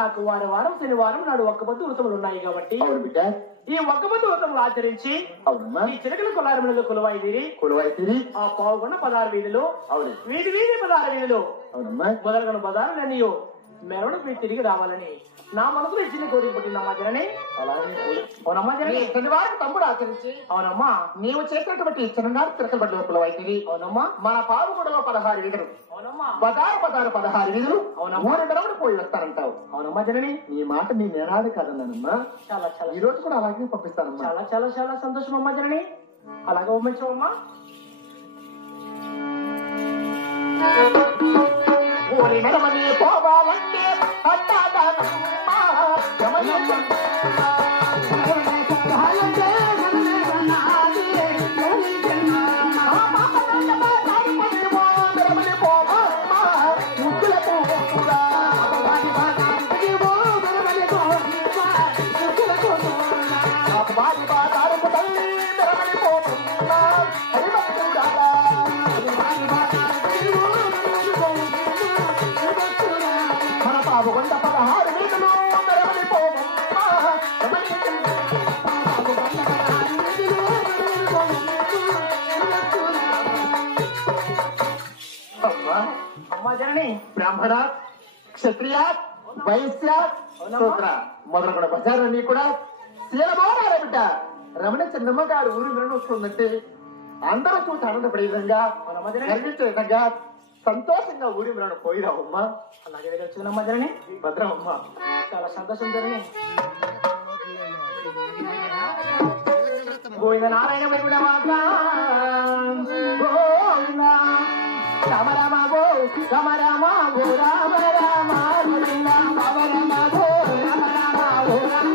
నాకు వారం శనివారం నాడు ఒక్క పొద్దు వృతములు ఉన్నాయి కాబట్టి ఈ ఒక్క పొద్దు వృతములు ఆచరించి ఈ చిలకల కొల్లారములలో కొలువై తీరి ఆ పావుగొండ 16 వీధులు వీధి 16 వీధులు మొదలగొన్న బజారులన్నీ మెరవడం మీరు తిరిగి రావాలని నా మనసులో ఇచ్చిన కోరిక పుట్టిందమ్మా జనని. అవునమ్మా జనని, శనివారం తమ్ముడు ఆచరించి అవునమ్మా నీవు చేసినటువంటి చిన్నగారు తిరగబడ్డ లోపలైతే అవునమ్మా మన పావుగొండలో 16 వీధులు అవునమ్మా బజారు 16 వీధులు అవునమ్మా 3 మెరవడు పోయి వస్తారంటావు. అవునమ్మా జనని, నీ మాట నీ నేనాడు కాదన్నానమ్మా. చాలా చాలా ఈ రోజు కూడా అలాగే పంపిస్తానమ్మా. చాలా చాలా చాలా సంతోషం అమ్మా జనని, అలాగే పంపించవమ్మా. ఊరి మెరవని పోవాలంటే బ్రాహ్మణ క్షత్రియ వైశ్య శూద్ర మొదలైన బజారులన్నీ కూడా శీలమోనాల బిడ్డ రమణ చిన్నమ్మ గారు ఊరి మెరణ వస్తుందంటే అందరూ చూసి ఆనందపడే విధంగా గర్వించే విధంగా సంతోషంగా ఊరి మెరణ పోయిరావమ్మా. అలాగే వచ్చిందమ్మా జరని భద్రమమ్మా, చాలా సంతోషం జరని. గోవింద నారాయణ వైపున Govinda Rama Rama go Rama Rama go Rama Rama Govinda Rama Rama go Rama Rama go Rama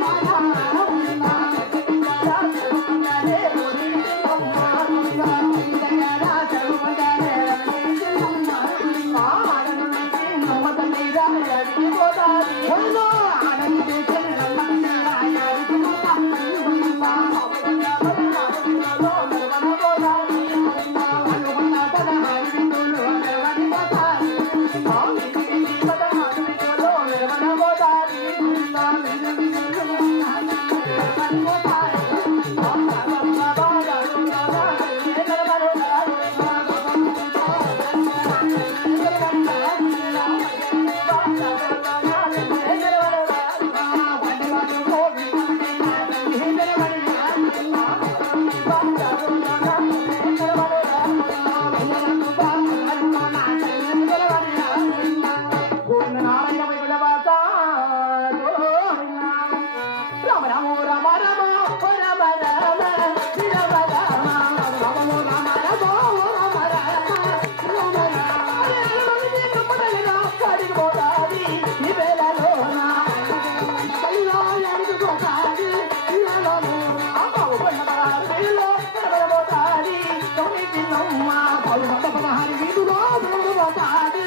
వీధిలో వెలుగుతాది